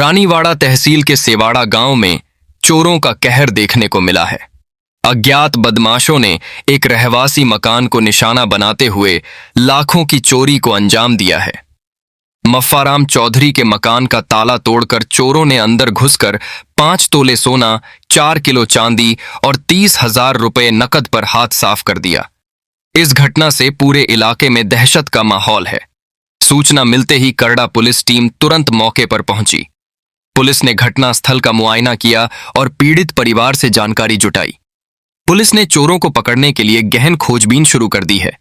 रानीवाड़ा तहसील के सेवाड़ा गांव में चोरों का कहर देखने को मिला है। अज्ञात बदमाशों ने एक रहवासी मकान को निशाना बनाते हुए लाखों की चोरी को अंजाम दिया है। मफ्फाराम चौधरी के मकान का ताला तोड़कर चोरों ने अंदर घुसकर 5 तोले सोना, 4 किलो चांदी और 30,000 रुपए नकद पर हाथ साफ कर दिया। इस घटना से पूरे इलाके में दहशत का माहौल है। सूचना मिलते ही करड़ा पुलिस टीम तुरंत मौके पर पहुंची। पुलिस ने घटना स्थल का मुआयना किया और पीड़ित परिवार से जानकारी जुटाई। पुलिस ने चोरों को पकड़ने के लिए गहन खोजबीन शुरू कर दी है,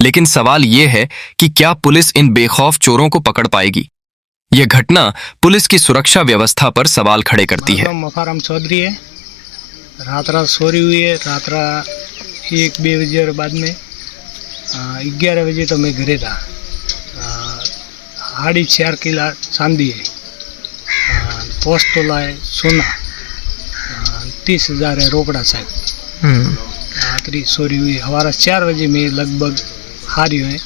लेकिन सवाल यह है कि क्या पुलिस इन बेखौफ चोरों को पकड़ पाएगी? यह घटना पुलिस की सुरक्षा व्यवस्था पर सवाल खड़े करती है। मफ्फाराम चौधरी है। रात चोरी हुई है। रात 1-2 बजे बाद में 11 बजे तो मैं घरे था। 4.5 किलो चांदी है, 5 तोला है सोना, 30,000 है रोकड़ा साहब। रात्रि चोरी हुई। हमारा 4 बजे में लगभग हारी है।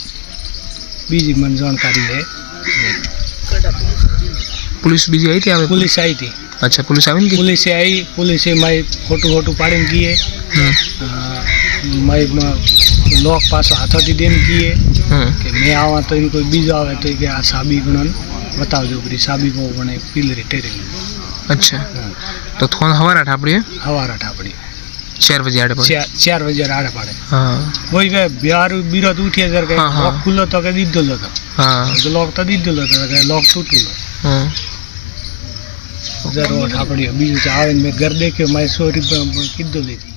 बीजी मन जानकारी है। पुलिस बीजी आई थी? पुलिस आई थी। अच्छा, पुलिस आई थी? पुलिस आई। पुलिस मैं फोटो पाड़ी किए। मैं लोक पास हाथोटी देन किए कि मैं आवा तो इनको बीजो आवे तो कि आ साबी गणन बताओ जो बरी साबी को बने पिलरी टेरे। अच्छा, तो थोड़ा हवारा ठापड़ी है? हवारा ठापड़ी 4 बजे आड़े पड़े। 4 बजे आड़े पड़े। हाँ, वही के बिहार विरोध उठी जर के लॉक खुलो तो के दीदलो तो। हाँ, तो लॉक तो दीदलो तो के लॉक टूटलो। हाँ, जरूर ठापड़ी बीजो आवे मैं घर देखे मैं सोरी किदो ली थी।